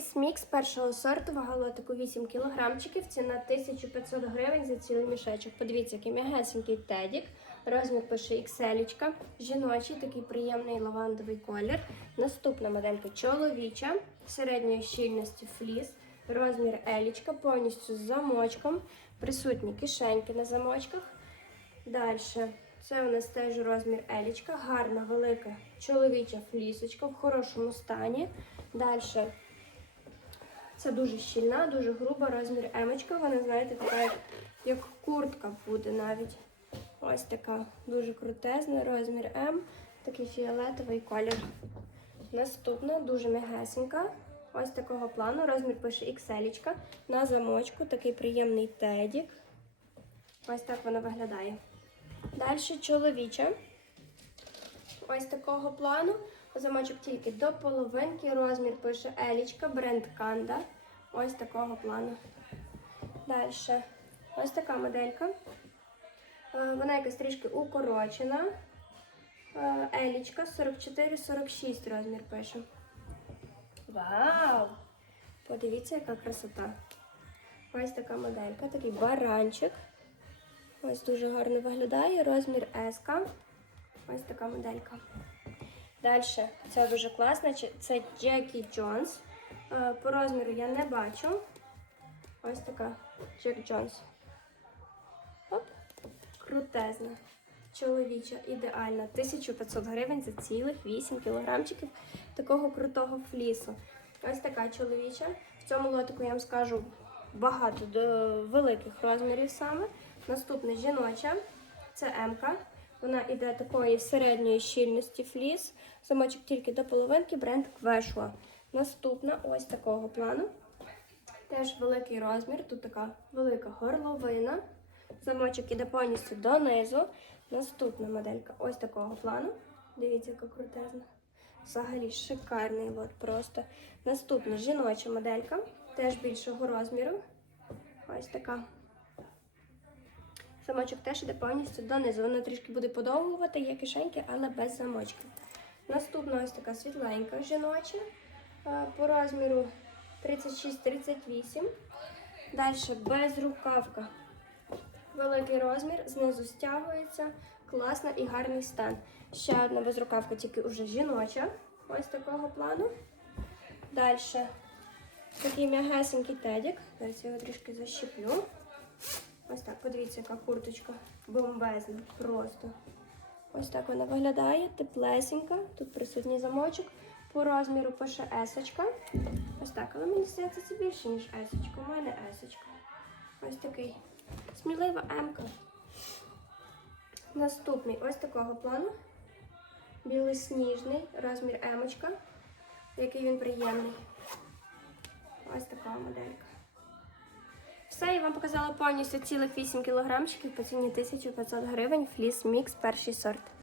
Фліс мікс першого сорту, вага лотику 8 кілограмчиків, ціна 1500 гривень за цілий мішечок. Подивіться, який м'ягесенький тедік. Розмір пише XL, жіночий, такий приємний лавандовий колір. Наступна моделька чоловіча, середньої щільності фліс, розмір елічка, повністю з замочком, присутні кишеньки на замочках. Далі. Це у нас теж розмір елічка, гарна, велика чоловіча флісочка в хорошому стані. Далі. Це дуже щільна, дуже груба, розмір емочка. Вона, знаєте, така як, як куртка буде навіть. Ось така дуже крутезна, розмір М, такий фіолетовий колір. Наступна дуже м'ягесенька. Ось такого плану. Розмір пише XL. На замочку такий приємний тедік. Ось так вона виглядає. Далі чоловіча. Ось такого плану. Замочок тільки до половинки. Розмір пише Елічка, бренд Канда. Ось такого плану. Далі. Ось така моделька. Е, Вона якась трішки укорочена. Е, Елічка 44-46 розмір пише. Вау! Подивіться, яка красота. Ось така моделька, такий баранчик. Ось дуже гарно виглядає. Розмір S. Ось така моделька. Далі, це дуже класно. Це Джекі Джонс. Е, По розміру я не бачу. Ось така Джек Джонс. Оп. Крутезна. Чоловіча, ідеальна. 1500 гривень за цілих 8 кілограмчиків такого крутого флісу. Ось така чоловіча. В цьому лотику я вам скажу багато до великих розмірів саме. Наступна жіноча. Це М-ка. Вона іде такої середньої щільності фліс. Замочок тільки до половинки, бренд Квешуа. Наступна ось такого плану. Теж великий розмір. Тут така велика горловина. Замочок іде повністю донизу. Наступна моделька ось такого плану. Дивіться, яка крутезна. Взагалі шикарний лот просто. Наступна жіноча моделька, теж більшого розміру. Ось така. Замочок теж іде повністю донизу. Вона трішки буде подовгувати, є кишеньки, але без замочків. Наступна ось така світленька жіноча е, по розміру 36-38. Далі безрукавка. Великий розмір, знизу стягується, класна і гарний стан. Ще одна безрукавка, тільки вже жіноча. Ось такого плану. Далі такий м'ягесенький тедік. Зараз його трішки защеплю. Ось так, подивіться, яка курточка бомбезна. Просто. Ось так вона виглядає, теплесенька. Тут присутній замочок. По розміру пише есочка. Ось так, але мені здається, це більше, ніж есочка. У мене есочка. Ось такий. Смілива М-ка. Наступний ось такого плану. Білосніжний, розмір емочка. Який він приємний. Ось така моделька. Все, я вам показала повністю цілих 8 кілограмчиків по ціні 1500 гривень. Фліс мікс перший сорт.